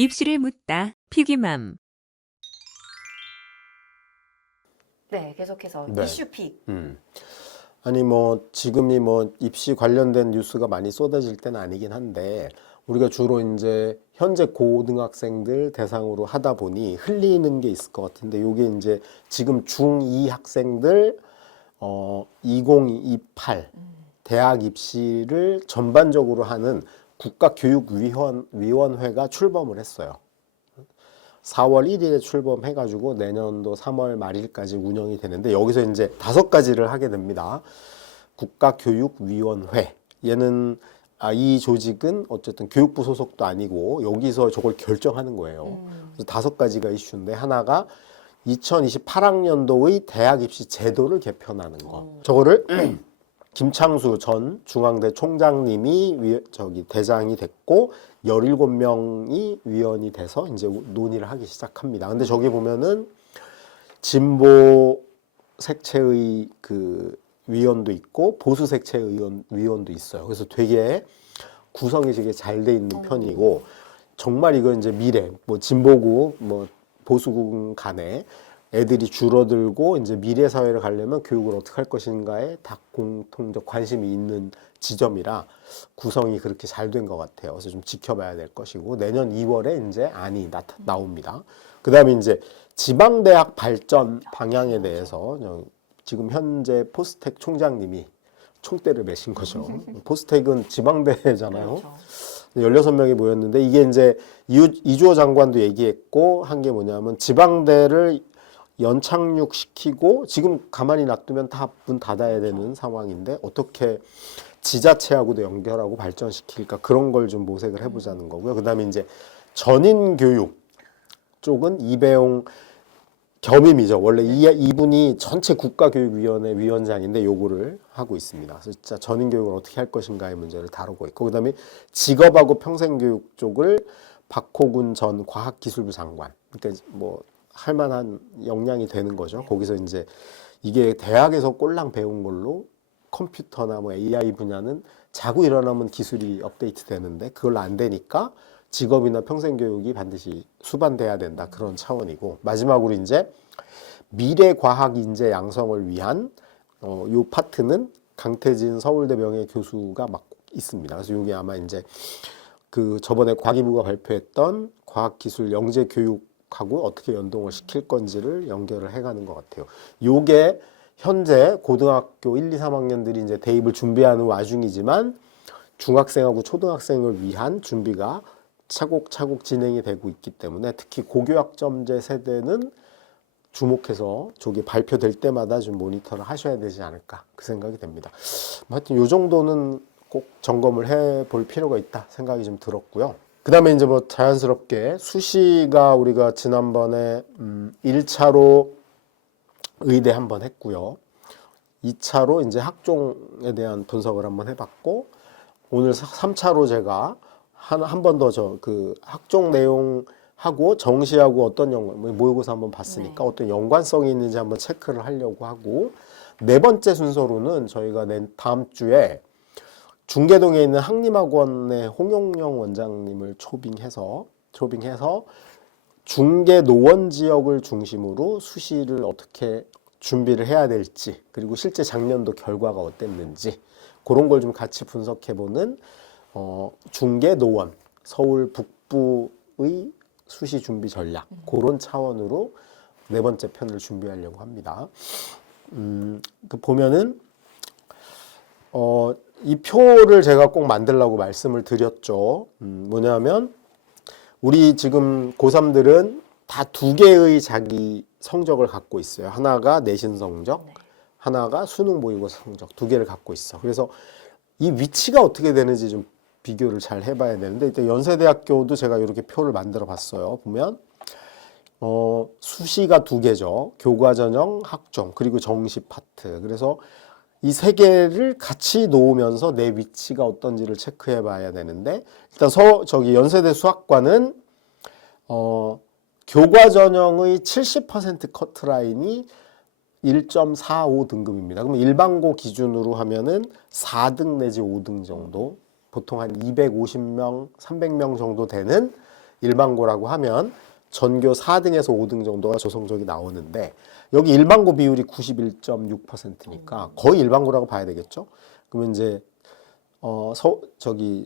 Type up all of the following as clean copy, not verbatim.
입시를 묻다. 피기맘. 네, 계속해서 네. 이슈픽. 아니 뭐 지금이 뭐 입시 관련된 뉴스가 많이 쏟아질 때는 아니긴 한데 우리가 주로 이제 현재 고등학생들 대상으로 하다 보니 흘리는 게 있을 것 같은데 요게 이제 지금 중2 학생들 2028 대학 입시를 전반적으로 하는 국가교육위원회가 출범을 했어요. 4월 1일에 출범해가지고 내년도 3월 말일까지 운영이 되는데 여기서 이제 5가지를 하게 됩니다. 국가교육위원회. 얘는 이 조직은 어쨌든 교육부 소속도 아니고 여기서 저걸 결정하는 거예요. 그래서 5가지가 이슈인데 하나가 2028학년도의 대학 입시 제도를 개편하는 거. 저거를 김창수 전 중앙대 총장님이 대장이 됐고 17명이 위원이 돼서 이제 논의를 하기 시작합니다. 근데 저기 보면은 진보 색채의 그 위원도 있고 보수 색채의 위원도 있어요. 그래서 되게 구성이 되게 잘 돼 있는 편이고 정말 이건 이제 미래 뭐 진보국 뭐 보수국 간에 애들이 줄어들고 이제 미래 사회를 가려면 교육을 어떻게 할 것인가에 다 공통적 관심이 있는 지점이라 구성이 그렇게 잘 된 것 같아요. 그래서 좀 지켜봐야 될 것이고 내년 2월에 이제 안이 나옵니다. 그다음에 이제 지방대학 발전 방향에 대해서 지금 현재 포스텍 총장님이 총대를 매신 거죠. 포스텍은 지방대잖아요. 그렇죠. 16명이 모였는데 이게 이제 이주호 장관도 얘기했고 한 게 뭐냐면 지방대를 연착륙시키고 지금 가만히 놔두면 다 문 닫아야 되는 상황인데 어떻게 지자체하고도 연결하고 발전시킬까 그런 걸 좀 모색을 해보자는 거고요. 그 다음에 이제 전인교육 쪽은 이배용 겸임이죠. 원래 이분이 전체 국가교육위원회 위원장인데 요거를 하고 있습니다. 그래서 진짜 전인교육을 어떻게 할 것인가의 문제를 다루고 있고 그 다음에 직업하고 평생교육 쪽을 박호군 전 과학기술부 장관 그러니까 뭐 할 만한 역량이 되는 거죠. 거기서 이제 이게 대학에서 꼴랑 배운 걸로 컴퓨터나 뭐 AI 분야는 자고 일어나면 기술이 업데이트 되는데 그걸로 안 되니까 직업이나 평생교육이 반드시 수반돼야 된다. 그런 차원이고 마지막으로 이제 미래과학 인재 양성을 위한 요 파트는 강태진 서울대 명예교수가 맡고 있습니다. 그래서 이게 아마 이제 그 저번에 과기부가 발표했던 과학기술 영재교육하고 어떻게 연동을 시킬 건지를 연결을 해가는 것 같아요. 요게 현재 고등학교 1, 2, 3학년들이 이제 대입을 준비하는 와중이지만 중학생하고 초등학생을 위한 준비가 차곡차곡 진행이 되고 있기 때문에 특히 고교학점제 세대는 주목해서 저게 발표될 때마다 좀 모니터를 하셔야 되지 않을까 그 생각이 됩니다. 하여튼 요 정도는 꼭 점검을 해볼 필요가 있다 생각이 좀 들었고요. 그 다음에 이제 뭐 자연스럽게 수시가 우리가 지난번에 1차로 의대 한번 했고요. 2차로 이제 학종에 대한 분석을 한번 해봤고 오늘 3차로 제가 한 번 더 그 학종 내용하고 정시하고 어떤 모의고사 한번 봤으니까 어떤 연관성이 있는지 한번 체크를 하려고 하고 4번째 순서로는 저희가 다음 주에 중계동에 있는 한림학원의 홍용영 원장님을 초빙해서 중계 노원 지역을 중심으로 수시를 어떻게 준비를 해야 될지 그리고 실제 작년도 결과가 어땠는지 그런 걸 좀 같이 분석해보는 중계 노원 서울 북부의 수시 준비 전략 그런 차원으로 4번째 편을 준비하려고 합니다. 보면은 이 표를 제가 꼭 만들라고 말씀을 드렸죠. 뭐냐면 우리 지금 고3들은 다 2개의 자기 성적을 갖고 있어요. 하나가 내신 성적, 하나가 수능 모의고사 성적 2개를 갖고 있어. 그래서 이 위치가 어떻게 되는지 좀 비교를 잘 해봐야 되는데 일단 연세대학교도 제가 이렇게 표를 만들어 봤어요. 보면 수시가 2개죠. 교과전형, 학종, 그리고 정시 파트. 그래서 이 3개를 같이 놓으면서 내 위치가 어떤지를 체크해 봐야 되는데 일단 연세대 수학과는 교과전형의 70% 커트라인이 1.45 등급입니다. 그러면 일반고 기준으로 하면은 4등 내지 5등 정도, 보통 한 250명, 300명 정도 되는 일반고라고 하면 전교 4등에서 5등 정도가 저 성적이 나오는데 여기 일반고 비율이 91.6%니까 거의 일반고라고 봐야 되겠죠. 그러면 이제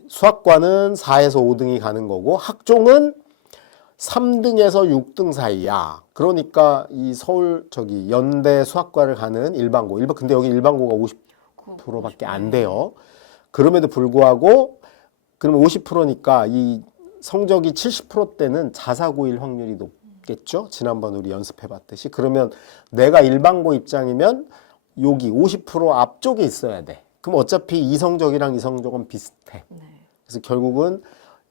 수학과는 4에서 5등이 가는 거고 학종은 3등에서 6등 사이야. 그러니까 이 연대 수학과를 가는 일반고. 근데 여기 일반고가 50%밖에 안 돼요. 그럼에도 불구하고 그러면 50%니까 이 성적이 70%대는 자사고일 확률이 높겠죠. 지난번 우리 연습해 봤듯이. 그러면 내가 일반고 입장이면 여기 50% 앞쪽에 있어야 돼. 그럼 어차피 이 성적이랑 이 성적은 비슷해. 그래서 결국은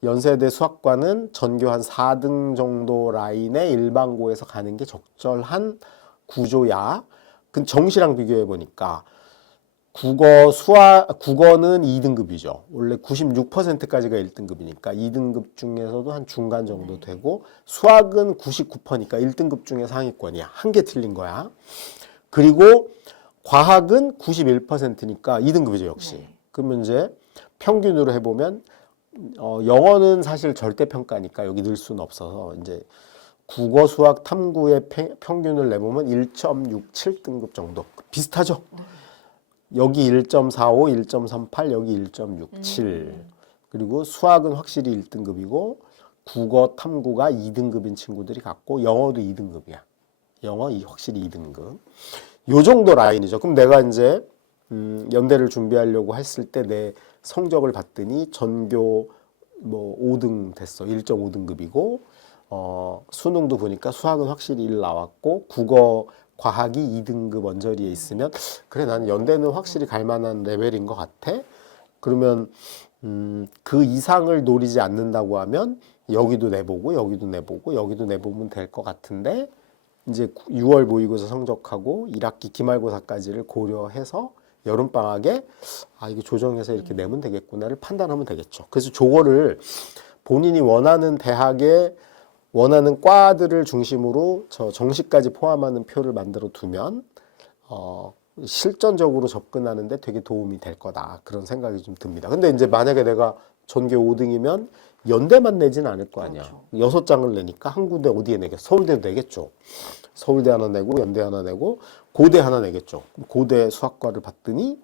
연세대 수학과는 전교 한 4등 정도 라인의 일반고에서 가는 게 적절한 구조야. 그 정시랑 비교해 보니까 국어는 2등급이죠. 원래 96%까지가 1등급이니까 2등급 중에서도 한 중간 정도 되고 수학은 99%니까 1등급 중에 상위권이야. 한 개 틀린 거야. 그리고 과학은 91%니까 2등급이죠, 역시. 그러면 이제 평균으로 해보면 영어는 사실 절대평가니까 여기 넣을 수는 없어서 이제 국어, 수학, 탐구의 평균을 내보면 1.67등급 정도. 비슷하죠? 여기 1.45, 1.38, 여기 1.67. 그리고 수학은 확실히 1등급이고 국어, 탐구가 2등급인 친구들이 같고 영어도 2등급이야. 영어 확실히 2등급. 요 정도 라인이죠. 그럼 내가 이제 연대를 준비하려고 했을 때 내 성적을 봤더니 전교 5등 됐어. 1.5등급이고 수능도 보니까 수학은 확실히 1 나왔고 국어, 과학이 2등급 언저리에 있으면 그래 나는 연대는 확실히 갈 만한 레벨인 것 같아. 그러면 그 이상을 노리지 않는다고 하면 여기도 내보고 여기도 내보고 여기도 내보면 될 것 같은데 이제 6월 모의고사 성적하고 1학기 기말고사까지를 고려해서 여름방학에 이거 조정해서 이렇게 내면 되겠구나를 판단하면 되겠죠. 그래서 저거를 본인이 원하는 대학에 원하는 과들을 중심으로 저 정시까지 포함하는 표를 만들어 두면 실전적으로 접근하는데 되게 도움이 될 거다. 그런 생각이 좀 듭니다. 근데 이제 만약에 내가 전교 5등이면 연대만 내진 않을 거 아니야. 그렇죠. 6장을 내니까 한 군데 어디에 내겠어? 서울대도 내겠죠. 서울대 하나 내고 연대 하나 내고 고대 하나 내겠죠. 고대 수학과를 봤더니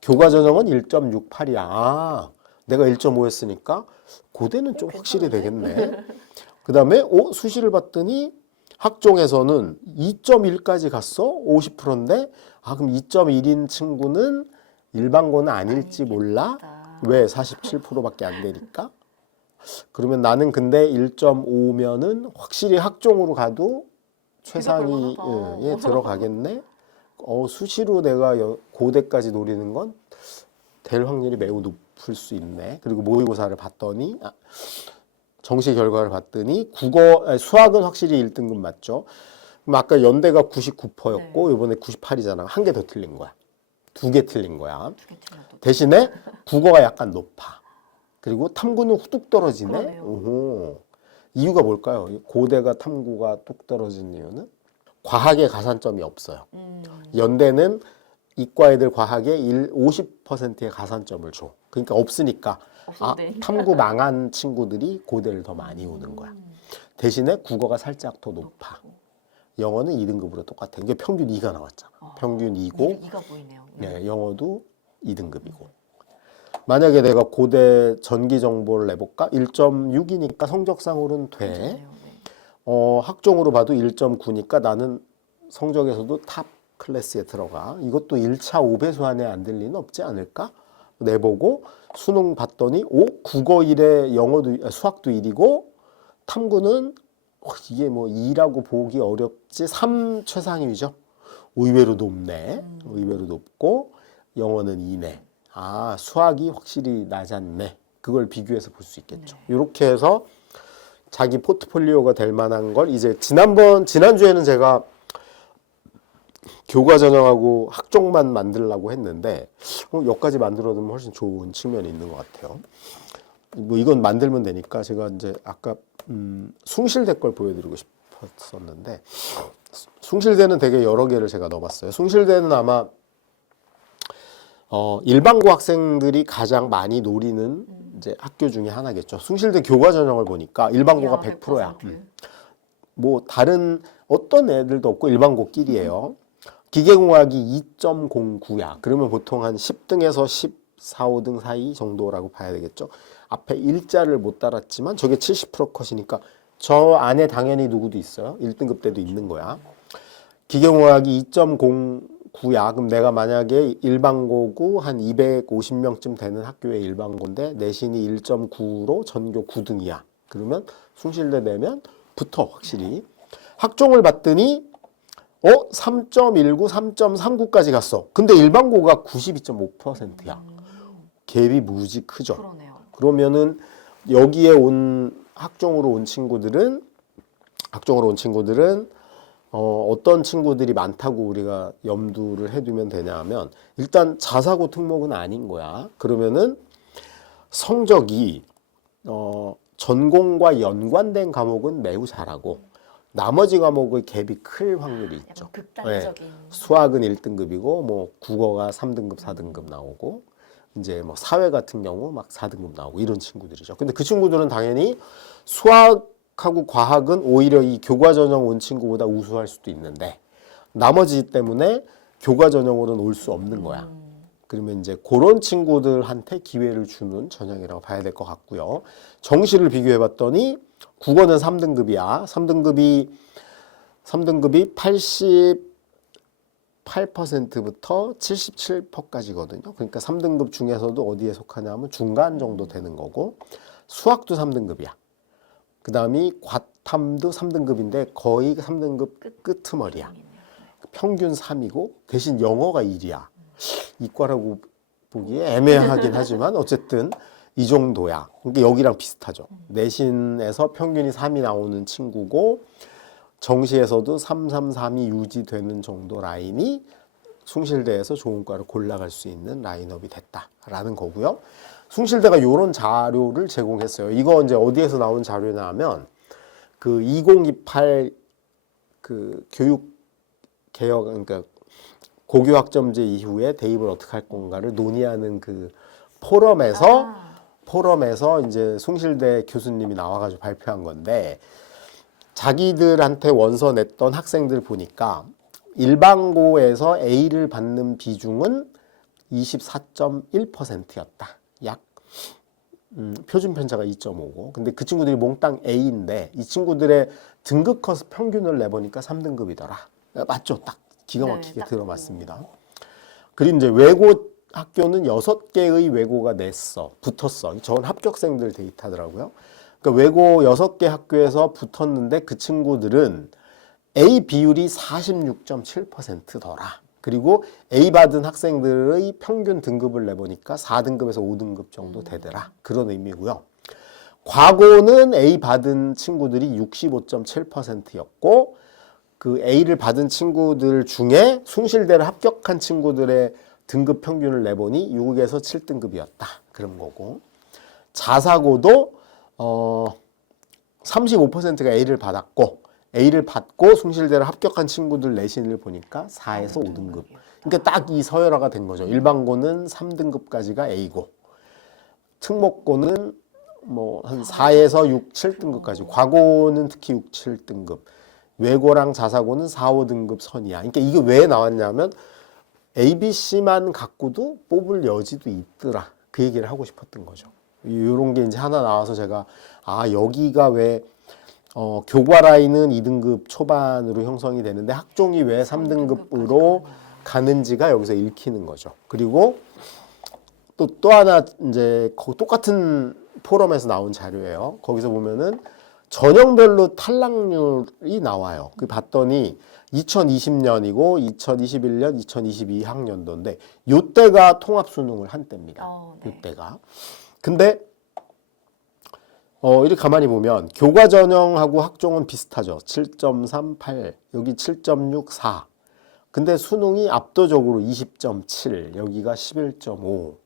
교과전형은 1.68이야. 내가 1.5였으니까 고대는 좀 확실히 되겠네. 그 다음에 수시를 봤더니 학종에서는 2.1까지 갔어. 50%인데 그럼 2.1인 친구는 일반고는 아닐지 몰라. 왜? 47%밖에 안 되니까. 그러면 나는 근데 1.5면은 확실히 학종으로 가도 최상위에 들어가겠네. 수시로 내가 고대까지 노리는 건 될 확률이 매우 높을 수 있네. 그리고 모의고사를 봤더니 정시 결과를 봤더니 수학은 확실히 1등급 맞죠. 그럼 아까 연대가 99%였고 이번에 98이잖아. 한 개 더 틀린 거야. 2개 틀린 거야. 대신에 국어가 약간 높아. 그리고 탐구는 뚝 떨어지네. 오호. 이유가 뭘까요? 고대가 탐구가 뚝 떨어진 이유는 과학에 가산점이 없어요. 연대는 이과 애들 과학에 50%의 가산점을 줘. 그러니까 없으니까 탐구 망한 친구들이 고대를 더 많이 오는 거야. 대신에 국어가 살짝 더 높아. 영어는 2등급으로 똑같아. 이게 평균 2가 나왔잖아. 평균 2고 2가 보이네요. 네, 영어도 2등급이고. 만약에 내가 고대 전기 정보를 내볼까? 1.6이니까 성적상으로는 돼. 학종으로 봐도 1.9니까 나는 성적에서도 탑 클래스에 들어가. 이것도 1차 5배수 안에 안 들 리는 없지 않을까? 내보고 수능 봤더니 국어 1에 수학도 1이고 탐구는 이게 2라고 보기 어렵지 3 최상위죠. 의외로 높네. 의외로 높고 영어는 2네. 수학이 확실히 낮았네. 그걸 비교해서 볼 수 있겠죠. 이렇게 해서 자기 포트폴리오가 될 만한 걸 이제 지난주에는 제가 교과 전형하고 학종만 만들려고 했는데 여기까지 만들어두면 훨씬 좋은 측면이 있는 것 같아요. 이건 만들면 되니까 제가 이제 아까 숭실대 걸 보여드리고 싶었었는데 숭실대는 되게 여러 개를 제가 넣어봤어요. 숭실대는 아마 일반고 학생들이 가장 많이 노리는 이제 학교 중에 하나겠죠. 숭실대 교과 전형을 보니까 일반고가 100%야. 뭐 다른 어떤 애들도 없고 일반고끼리예요. 기계공학이 2.09야. 그러면 보통 한 10등에서 14, 5등 사이 정도라고 봐야 되겠죠. 앞에 일자를 못 달았지만 저게 70% 컷이니까 저 안에 당연히 누구도 있어요. 1등급 때도 있는 거야. 기계공학이 2.09야. 그럼 내가 만약에 일반고고 한 250명쯤 되는 학교의 일반고인데 내신이 1.9로 전교 9등이야. 그러면 숭실대 내면 붙어 확실히. 학종을 봤더니 3.19, 3.39까지 갔어. 근데 일반고가 92.5%야. 갭이 무지 크죠. 그러네요. 그러면은 여기에 학종으로 온 친구들은 어떤 친구들이 많다고 우리가 염두를 해두면 되냐 하면 일단 자사고 특목은 아닌 거야. 그러면은 성적이 전공과 연관된 과목은 매우 잘하고 나머지 과목의 갭이 클 확률이 있죠. 극단적인. 수학은 1등급이고 뭐 국어가 3등급, 4등급 나오고 이제 뭐 사회 같은 경우 막 4등급 나오고 이런 친구들이죠. 근데 그 친구들은 당연히 수학하고 과학은 오히려 이 교과 전형 온 친구보다 우수할 수도 있는데 나머지 때문에 교과 전형으로는 올 수 없는 거야. 그러면 이제 그런 친구들한테 기회를 주는 전형이라고 봐야 될 것 같고요. 정시를 비교해 봤더니 국어는 3등급이야. 3등급이 88%부터 77%까지거든요. 그러니까 3등급 중에서도 어디에 속하냐면 중간 정도 되는 거고 수학도 3등급이야. 그 다음이 과탐도 3등급인데 거의 3등급 끄트머리야. 평균 3이고 대신 영어가 1이야. 이과라고 보기에 애매하긴 하지만 어쨌든 이 정도야. 그러니까 여기랑 비슷하죠. 내신에서 평균이 3이 나오는 친구고 정시에서도 3, 3, 3이 유지되는 정도 라인이 숭실대에서 좋은 과를 골라갈 수 있는 라인업이 됐다라는 거고요. 숭실대가 이런 자료를 제공했어요. 이거 이제 어디에서 나온 자료냐 하면 그 2028 그 교육 개혁 그러니까 고교학점제 이후에 대입을 어떻게 할 건가를 논의하는 그 포럼에서 이제 숭실대 교수님이 나와가지고 발표한 건데 자기들한테 원서 냈던 학생들 보니까 일반고에서 A를 받는 비중은 24.1%였다. 약 표준 편차가 2.5고 근데 그 친구들이 몽땅 A인데 이 친구들의 등급 컷 평균을 내보니까 3등급이더라. 맞죠? 딱 기가 막히게 딱 들어맞습니다. 그리고 이제 외고 학교는 6개의 외고가 붙었어. 저건 합격생들 데이터더라고요. 그러니까 외고 6개 학교에서 붙었는데 그 친구들은 A 비율이 46.7%더라. 그리고 A 받은 학생들의 평균 등급을 내보니까 4등급에서 5등급 정도 되더라. 그런 의미고요. 과고는 A 받은 친구들이 65.7%였고 그 A를 받은 친구들 중에 숭실대를 합격한 친구들의 등급 평균을 내보니 6에서 7등급이었다. 그런 거고. 자사고도 35%가 A를 받고 숭실대를 합격한 친구들 내신을 보니까 4에서 5등급. 그러니까 딱 이 서열화가 된 거죠. 일반고는 3등급까지가 A고 특목고는 뭐 한 4에서 6, 7등급까지. 과고는 특히 6, 7등급. 외고랑 자사고는 4, 5등급 선이야. 그러니까 이게 왜 나왔냐면 ABC만 갖고도 뽑을 여지도 있더라. 그 얘기를 하고 싶었던 거죠. 이런 게 이제 하나 나와서 제가 여기가 왜 교과 라인은 2등급 초반으로 형성이 되는데 학종이 왜 3등급으로 가는지가 여기서 읽히는 거죠. 그리고 또 하나 이제 똑같은 포럼에서 나온 자료예요. 거기서 보면은 전형별로 탈락률이 나와요. 그 봤더니 2020년이고 2021년, 2022학년도인데 요때가 통합수능을 한 때입니다. 요때가. 근데 이렇게 가만히 보면 교과 전형하고 학종은 비슷하죠. 7.38, 여기 7.64. 근데 수능이 압도적으로 20.7, 여기가 11.5.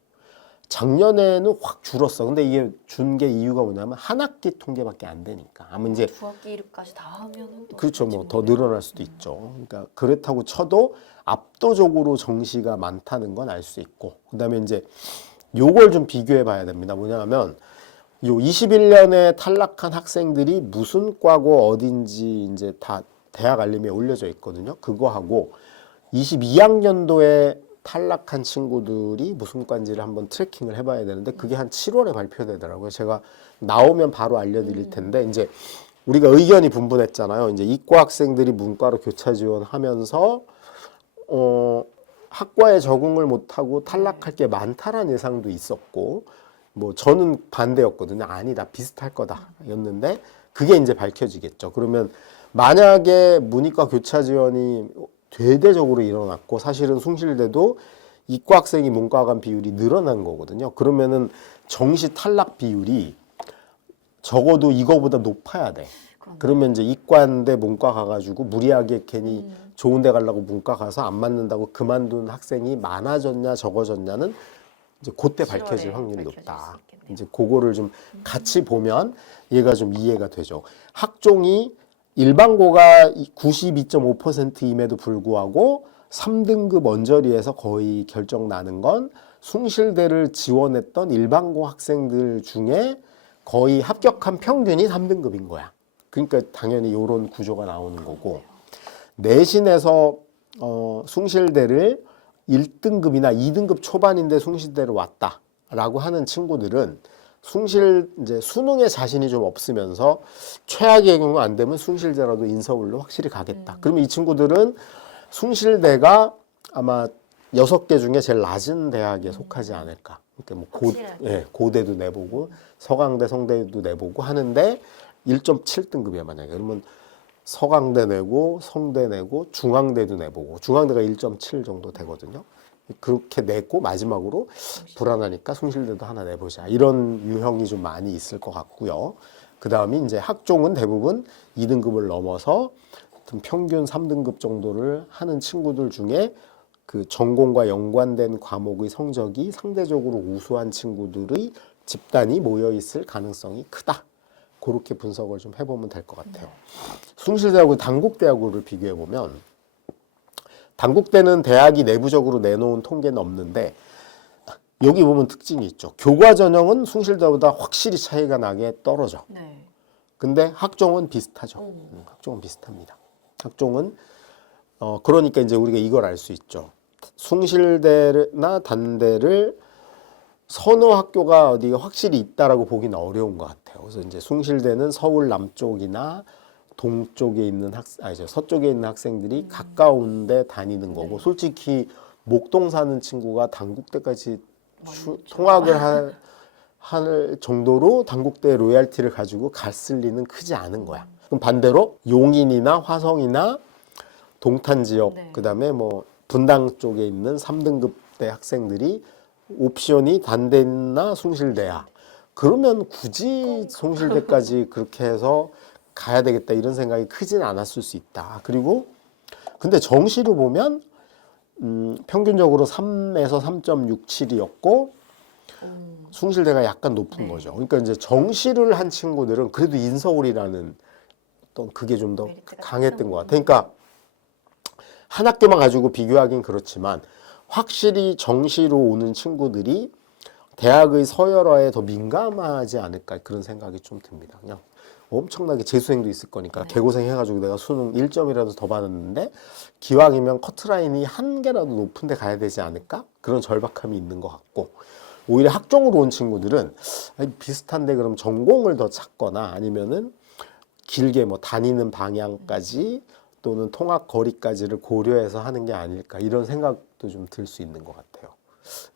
작년에는 확 줄었어. 근데 이게 준 게 이유가 뭐냐면 한 학기 통계밖에 안 되니까. 아마 이제 두 학기까지 다 하면은 또 그렇죠. 그렇지 뭐 더 뭐예요. 늘어날 수도 있죠. 그러니까 그렇다고 쳐도 압도적으로 정시가 많다는 건 알 수 있고, 그다음에 이제 요걸 좀 비교해 봐야 됩니다. 뭐냐면 요 21년에 탈락한 학생들이 무슨 과고 어딘지 이제 다 대학 알림에 올려져 있거든요. 그거하고 22학년도에 탈락한 친구들이 무슨 과인지를 한번 트래킹을 해봐야 되는데 그게 한 7월에 발표되더라고요. 제가 나오면 바로 알려드릴 텐데 이제 우리가 의견이 분분했잖아요. 이제 이과 학생들이 문과로 교차 지원하면서 학과에 적응을 못하고 탈락할 게 많다라는 예상도 있었고, 뭐 저는 반대였거든요. 아니다, 비슷할 거다였는데 그게 이제 밝혀지겠죠. 그러면 만약에 문이과 교차 지원이 대대적으로 일어났고 사실은 숭실대도 이과 학생이 문과 간 비율이 늘어난 거거든요. 그러면은 정시 탈락 비율이 적어도 이거보다 높아야 돼. 그러면 이제 이과인데 문과 가가지고 무리하게 괜히 좋은 데 가려고 문과 가서 안 맞는다고 그만둔 학생이 많아졌냐 적어졌냐는 이제 그때 밝혀질 확률이 높다. 이제 그거를 좀 같이 보면 얘가 좀 이해가 되죠. 학종이 일반고가 92.5%임에도 불구하고 3등급 언저리에서 거의 결정 나는 건 숭실대를 지원했던 일반고 학생들 중에 거의 합격한 평균이 3등급인 거야. 그러니까 당연히 이런 구조가 나오는 거고, 내신에서 숭실대를 1등급이나 2등급 초반인데 숭실대로 왔다라고 하는 친구들은 이제 수능에 자신이 좀 없으면서 최악의 경우 안 되면 숭실대라도 인서울로 확실히 가겠다. 그러면 이 친구들은 숭실대가 아마 6개 중에 제일 낮은 대학에 속하지 않을까. 그러니까 뭐 고대도 내보고 서강대, 성대도 내보고 하는데 1.7등급이야 만약에. 그러면 서강대 내고 성대 내고 중앙대도 내보고, 중앙대가 1.7 정도 되거든요. 그렇게 내고 마지막으로 불안하니까 숭실대도 하나 내보자, 이런 유형이 좀 많이 있을 것 같고요. 그 다음이 이제 학종은 대부분 2등급을 넘어서 평균 3등급 정도를 하는 친구들 중에 그 전공과 연관된 과목의 성적이 상대적으로 우수한 친구들의 집단이 모여 있을 가능성이 크다. 그렇게 분석을 좀 해보면 될 것 같아요. 숭실대하고 단국대하고를 비교해 보면, 단국대는 대학이 내부적으로 내놓은 통계는 없는데 여기 보면 특징이 있죠. 교과 전형은 숭실대보다 확실히 차이가 나게 떨어져. 근데 학종은 비슷하죠. 학종은 비슷합니다. 학종은 그러니까 이제 우리가 이걸 알 수 있죠. 숭실대나 단대를 선호 학교가 어디가 확실히 있다라고 보기는 어려운 것 같아요. 그래서 이제 숭실대는 서울 남쪽이나 동쪽에 있는 서쪽에 있는 학생들이 가까운데 다니는 거고, 솔직히 목동 사는 친구가 단국대까지 통학을 할 정도로 단국대 로얄티를 가지고 갔을 리는 크지 않은 거야. 그럼 반대로 용인이나 화성이나 동탄 지역, 그다음에 뭐 분당 쪽에 있는 3등급대 학생들이 옵션이 단대나 숭실대야. 그러면 굳이 숭실대까지 그렇게 해서 가야 되겠다 이런 생각이 크진 않았을 수 있다. 그리고 근데 정시로 보면 평균적으로 3에서 3.67이었고 숭실대가 약간 높은 거죠. 그러니까 이제 정시를 한 친구들은 그래도 인서울이라는 어떤 그게 좀 더 강했던 것 같아요. 그러니까 한 학교만 가지고 비교하긴 그렇지만 확실히 정시로 오는 친구들이 대학의 서열화에 더 민감하지 않을까, 그런 생각이 좀 듭니다. 그냥 엄청나게 재수생도 있을 거니까 개고생 해가지고 내가 수능 1점이라도 더 받았는데 기왕이면 커트라인이 한 개라도 높은 데 가야 되지 않을까? 그런 절박함이 있는 것 같고, 오히려 학종으로 온 친구들은 비슷한데 그럼 전공을 더 찾거나 아니면은 길게 뭐 다니는 방향까지 또는 통학 거리까지를 고려해서 하는 게 아닐까, 이런 생각도 좀 들 수 있는 것 같아요.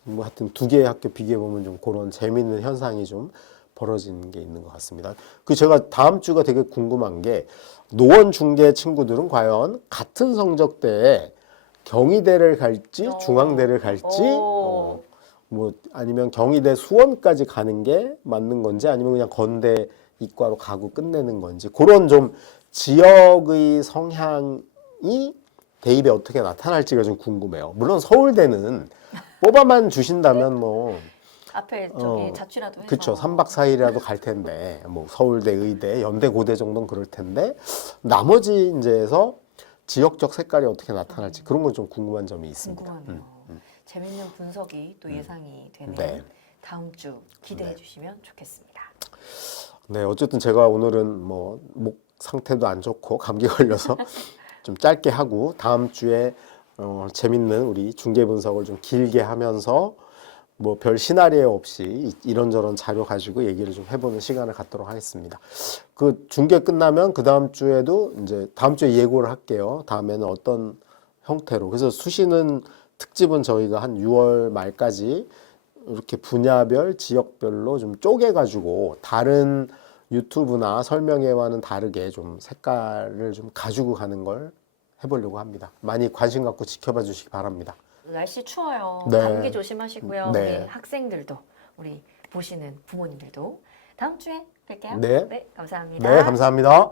뭐 하여튼 두 개의 학교 비교해 보면 좀 그런 재미있는 현상이 좀 벌어지는 게 있는 것 같습니다. 그 제가 다음 주가 되게 궁금한 게, 노원 중계 친구들은 과연 같은 성적대에 경희대를 갈지 중앙대를 갈지 뭐 아니면 경희대 수원까지 가는 게 맞는 건지 아니면 그냥 건대 이과로 가고 끝내는 건지, 그런 좀 지역의 성향이 대입에 어떻게 나타날지가 좀 궁금해요. 물론 서울대는 뽑아만 주신다면 뭐 앞에 저기 자취라도 해서. 그쵸. 3박 4일이라도 갈 텐데, 뭐 서울대, 의대, 연대, 고대 정도는 그럴 텐데, 나머지 이제에서 지역적 색깔이 어떻게 나타날지 그런 건 좀 궁금한 점이 있습니다. 궁금하네요. 재밌는 분석이 또 예상이 되는 네. 다음 주 기대해 네. 주시면 좋겠습니다. 네, 어쨌든 제가 오늘은 뭐 목 상태도 안 좋고 감기 걸려서 좀 짧게 하고 다음 주에 재밌는 우리 중계 분석을 좀 길게 하면서 뭐 별 시나리오 없이 이런저런 자료 가지고 얘기를 좀 해보는 시간을 갖도록 하겠습니다. 그 중계 끝나면 그 다음 주에도 이제 다음 주에 예고를 할게요. 다음에는 어떤 형태로. 그래서 수시는 특집은 저희가 한 6월 말까지 이렇게 분야별, 지역별로 좀 쪼개가지고 다른 유튜브나 설명회와는 다르게 좀 색깔을 좀 가지고 가는 걸 해보려고 합니다. 많이 관심 갖고 지켜봐 주시기 바랍니다. 날씨 추워요. 네. 감기 조심하시고요. 네. 우리 학생들도, 우리 보시는 부모님들도 다음 주에 뵐게요. 네. 감사합니다. 네, 감사합니다.